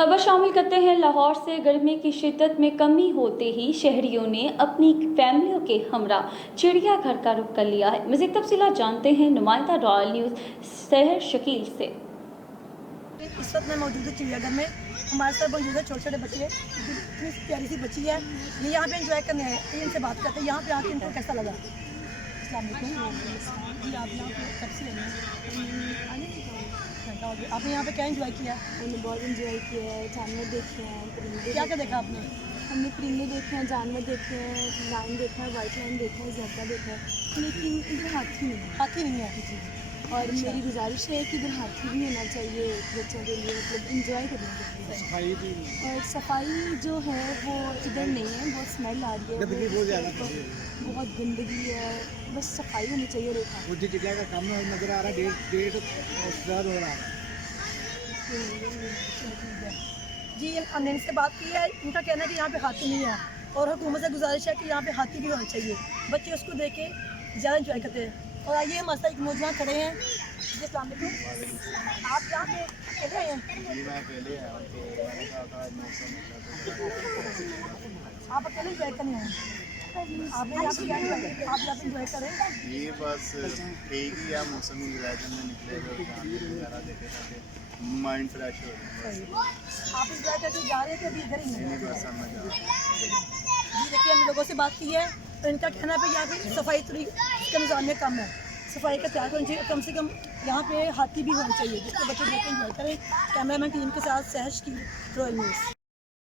खबर शामिल करते हैं लाहौर से। गर्मी की शिद्दत में कमी होते ही शहरियों ने अपनी फैमिलियों के हमरा चिड़ियाघर का रुख कर लिया है। मज़ीद तफसीलात जानते हैं नुमाइंदा रॉयल न्यूज़ सहर शकील से। इस वक्त मैं मौजूद हूँ चिड़ियाघर में। हमारे साथ मौजूद है छोटे छोटे बच्चे, इतनी प्यारी सी बच्ची है, ये यहाँ पे एंजॉय करने आए। इनसे बात करते हैं, यहाँ पे आके इनको कैसा लगा। अस्सलाम वालेकुम जी, आप यहाँ पे कब से आपने यहाँ पे क्या एंजॉय किया? हमने बहुत एंजॉय किया है, जानवर देखे हैं, परिंदे। क्या क्या देखा आपने? हमने परिंदे देखे हैं, जानवर देखे हैं, लाइन देखा है, वाइट लाइन देखा है, ज़ेब्रा देखा है, लेकिन इधर हाथी नहीं है। हाथी नहीं है जी। और मेरी गुजारिश है कि इधर हाथी भी होना चाहिए बच्चों के लिए, मतलब इंजॉय करने के लिए। और सफाई जो है वो इधर नहीं है, बहुत स्मेल आ रही है, बहुत गंदगी है, बस सफाई होनी चाहिए। रेखा मुझे जगह का काम नजर आ रहा है, डेढ़ हो रहा है जी। हमने इनसे बात की है, इनका कहना है कि यहाँ पे हाथी नहीं है और हुकूमत से गुजारिश है कि यहाँ पे हाथी भी होना चाहिए। बच्चे उसको देख के ज़्यादा इंजॉय करते हैं। और आइए हमारे साथ एक नौजवान खड़े हैं जी। अस्सलाम वालेकुम, आप यहाँ पे अकेले आए हैं? जी मैं अकेले आया हूँ, तो मैंने कहा था मौसम आप अकेले इंजॉय करने आए हैं? आपने यहाँ पे क्या enjoy- आप यहाँ पे इंजॉय करें? ये बस ठीक ही है, मौसम इंजॉय करने निकले तो जानवर वगैरह देखे ताकि माइंड फ्रेश हो जाए। आप इंजॉय करके जा रहे थे, अभी इधर ही नहीं हैं? बस समझ आ जी देखिए, हमने लोगों से बात की है तो इनका कहना है कि यहाँ पे सफाई थोड़ी इसका निज़ाम में कम है। सफाई का ख्याल करना चाहिए, कम से कम यहाँ पे हाथी भी होना चाहिए जिसके बच्चे देख के इंजॉय करें। कैमरामैन टीम के साथ सहर शकील, रॉयल न्यूज़।